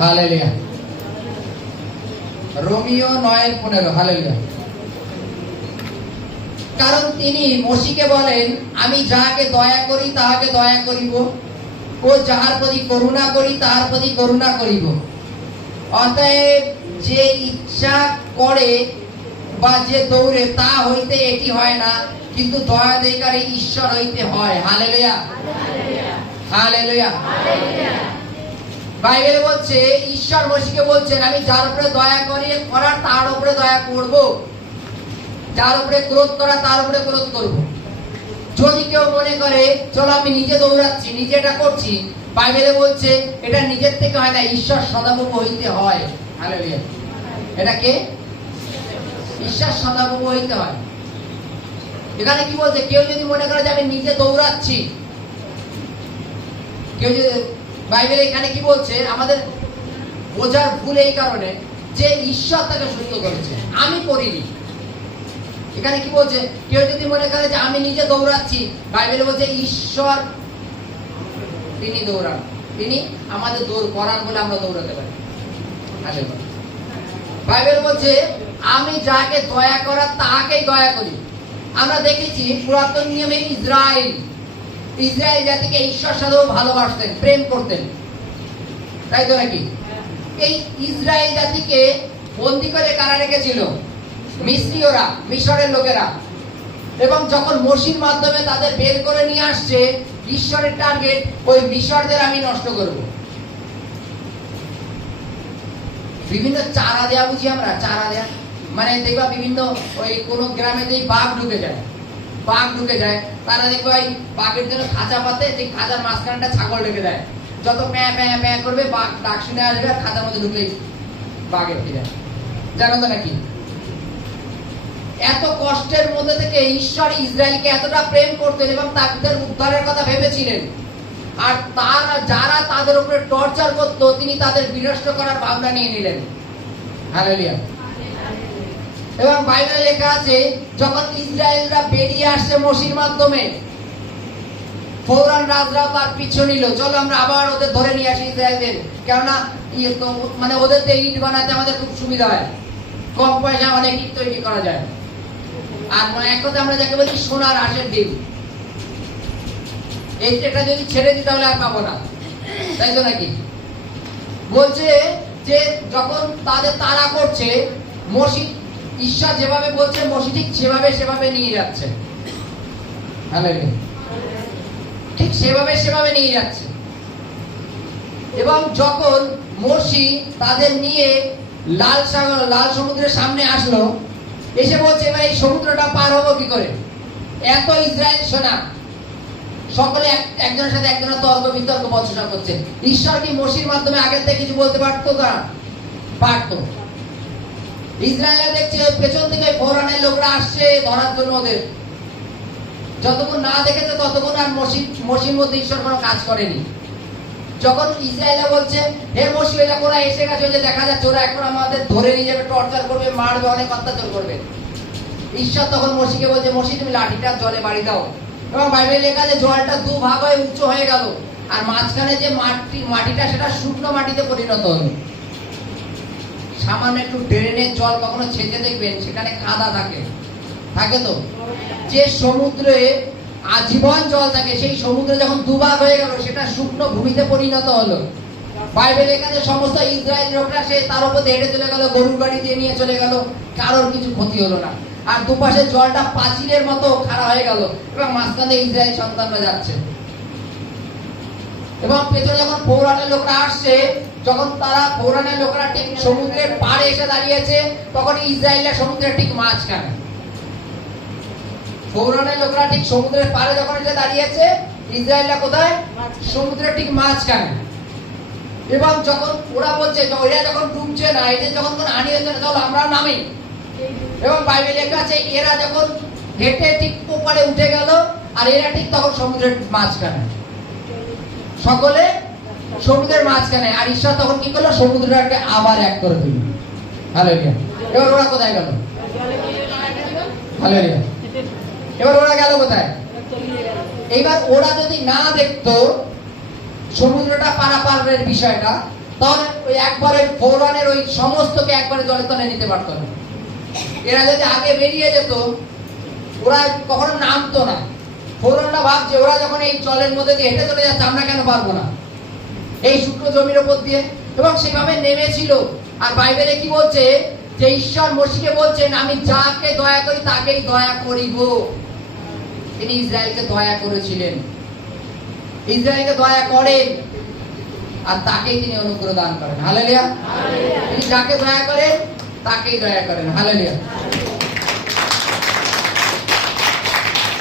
Hallelujah. Romeo 9:15 hallelujah. কারণ তিনি মসিকে বলেন, আমি যাহাকে দয়া করি তাহাকে দয়া করিব, ও যাহার প্রতি করুণা করি তাহার প্রতি করুণা করিব। অতএব যে ইচ্ছা করে বা যে দৌড়ে তা হইতে এটি হয় না, কিন্তু দয়াদায়কারী ঈশ্বর হইতে হয়। Hallelujah hallelujah. বাইবেল বলছে, ঈশ্বর মসিকে বলছেন, আমি যার উপরে দয়া করি করার তার উপরে দয়া করব, যার উপরে ক্রোধ করা তার উপরে ক্রোধ করব। যদি কেউ মনে করে চলো আমি নিজে দৌড়াচ্ছি, নিজে এটা করছি, বাইবেলে বলছে এটা নিজের থেকে হয় না, ঈশ্বর সদাপ্রভু হইতে হয়। হালেলুয়া। এটা কে? ঈশ্বর সদাপ্রভু হইতে হয়। এখানে কি বলছে? কেউ যদি মনে করে যে আমি নিজে দৌড়াচ্ছি, কেউ যদি, বাইবেলে এখানে কি বলছে, আমাদের বোঝার ভুল এই কারণে যে ঈশ্বর তাকে সুস্থ করেছে, আমি করিনি। এখানে কি বলছে? কেউ যদি মনে করে যে আমি নিজে দৌড়াচ্ছি, বাইবেলে বলছে ঈশ্বর তিনি দৌড়ান, তিনি আমাদের দৌড় করান বলে আমরা দৌড়াতে পারি। বাইবেল বলছে আমি যাকে দয়া করা তাহাকেই দয়া করি। আমরা দেখেছি পুরাতন নিয়মে ইসরায়েল জাতিকে ঈশ্বর সাথেও ভালোবাসতেন, প্রেম করতেন, তাই তো নাকি? এই ইসরায়েল জাতিকে বন্দী করে কারা রেখেছিল? মিশরীয়রা, মিশরের লোকেরা। এবং যখন মসির মাধ্যমে তাদের বের করে নিয়ে আসছে, ঈশ্বরের টার্গেট ওই মিশরদের আমি নষ্ট করব। বিভিন্ন চারা দেয়া বুঝি আমরা, চারা দেয়া মানে দেখবা বিভিন্ন ওই কোন গ্রামে যে বাঘ ঢুকে যায়, তারা দেখবে ওই বাঘের জন্য খাঁচা পাতে, যে খাঁচার মাঝখানটা ছাগল ঢুকে যায়, যত প্যাঁ প্যাঁ প্যাঁ করবে বাঘ ডাক শুনে আসবে, খাঁচার মধ্যে ঢুকলেই বাঘের ফিরে। জানো তো নাকি? এত কষ্টের মধ্যে থেকে ঈশ্বর ইসরায়েলকে এতটা প্রেম করতেন এবং তাদের উদ্ধারের কথা ভেবেছিলেন, আর তারা যারা তাদের উপরে টর্চার করত, তিনি তাদের বিনষ্ট করার ভাবনা নিয়ে নিলেন। হালেলুয়া। এবং বাইবেলে লেখা আছে যখন ইসরায়েলরা বেরিয়ে আসছে মসির মাধ্যমে, ফৌরান রাজরাও তার পিছু নিল, চলো আমরা আবার ওদের ধরে নিয়ে আসি ইসরায়েলদের, কেননা মানে ওদের ইট বানাতে আমাদের খুব সুবিধা হয়, কম পয়সা অনেক ইট তৈরি করা যায়। আর এক কথা আমরা যাকে বলি সোনার আঁশের ডিম, এটা যদি ছেড়ে দিই তাহলে আর পাবো না, তাই তো নাকি? বলছে যে যখন তাদের তাড়া করছে, মসি ঈশ্বর যেভাবে বলছে মসি ঠিক সেভাবে নিয়ে যাচ্ছে। ঠিক সেভাবে নিয়ে যাচ্ছে। এবং যখন মসি তাদের নিয়ে লাল সমুদ্রের সামনে আসলো, এসে বলছে এবার এই সমুদ্রটা পার হবো কি করে? এত ইসরায়েল সেনা সকলে একজনের সাথে একজনের তর্ক বিতর্ক বচসা করছে। ঈশ্বর কি মসির মাধ্যমে আগের থেকে কিছু বলতে পারতো? তারা পারতো। ইসরায়েলরা দেখছে পেছন থেকে ফৌরানের লোকরা আসছে ধরার জন্য, ওদের যতক্ষণ না দেখেছে ততক্ষণ আর মসির মধ্যে ঈশ্বর কোনো কাজ করেনি। যখন ইসরায়েলরা বলছে হে মসি, এটা ওরা এসে গেছে, যে দেখা যাচ্ছে ওরা এখন আমাদের ধরে নিয়ে যাবে, টর্চার করবে, মারবে, অনেক অত্যাচার করবে, ঈশ্বর তখন মসিকে বলছে মসি তুমি লাঠিটা জলে বাড়ি দাও। এবং বাইবেলে লেখা আছে জলটা দুভাগ হয়ে উচ্চ হয়ে গেল, আর মাঝখানে যে মাটিটা সেটা শুকনো মাটিতে পরিণত হলো। সামান্য একটু ড্রেনের জল কখনো ছেঁচে দেখবেন, সেখানে কাদা থাকে তো। যে সমুদ্রে আজীবন জল থাকে, সেই সমুদ্রে যখন দুভাগ হয়ে গেল, সেটা শুকনো ভূমিতে পরিণত হলো। বাইবেলে লেখা আছে সমস্ত ইসরায়েল লোকরা সে তার উপর হেঁটে চলে গেল, গরুর গাড়ি দিয়ে নিয়ে চলে গেল, কারোর কিছু ক্ষতি হলো না। আর দুপাশে জলটা প্রাচীরের মতো খাড়া হয়ে গেল, এবং মাঝখানে ইসরায়েল সন্তানরা যাচ্ছে। এবং পেছনে যখন ফৌরানের লোকরা আসছে, যখন তারা ফৌরানের লোকরা ঠিক সমুদ্রের পাড়ে এসে দাঁড়িয়েছে, তখন ইসরায়েলরা সমুদ্রের ঠিক মাঝখানে। ফৌরানের লোকরা ঠিক সমুদ্রের পাড়ে যখন এসে দাঁড়িয়েছে, ইসরায়েলরা কোথায়? সমুদ্রের ঠিক মাঝখানে। এবং যখন ওরা বলছে ওরা যখন ডুবছে না, এদের যখন হানি হচ্ছে না, চলো আমরা নামি। এবং বাইবেলে লেখা আছে এরা যখন হেঁটে ঠিক ওপারে উঠে গেল, আর এরা ঠিক তখন সমুদ্রের মাঝখানে, সকলে সমুদ্রের মাঝখানে। আর ঈশ্বর তখন কি করলো? সমুদ্রটাকে আবার এক করে দিল। হালেলুয়া। এবার ওরা কোথায় গেল? হালেলুয়া। এবার ওরা গেল কোথায়? এবার ওরা যদি না দেখতো সমুদ্রটা পারাপারের বিষয়টা, তাহলে ওই একবারে ফৌরানের ওই সমস্তকে একবারে জলের তলে নিতে পারতো না। এরা যদি আগে বেরিয়ে যেত, ওরা কখনো নামতো না। ফৌরানরা ভাবছে ওরা যখন এই জলের মধ্যে দিয়ে হেঁটে চলে যাচ্ছে, আমরা কেন পারবো না, এই শুকনো জমির উপর দিয়ে। এবং সেভাবে নেমেছিল। আর বাইবেলে কি বলছে, যে ঈশ্বর মোশিকে বলছেন, আমি যাকে দয়া করি তাকেই দয়া করিব। তিনি ইসরায়েলকে দয়া করেছিলেন, ইসরায়েলকে দয়া করেন, আর তাকেই তিনি অনুগ্রহ দান করেন। হালেলুয়া। তিনি যাকে দয়া করেন তাকেই দয়া করেন। হালেলুয়া।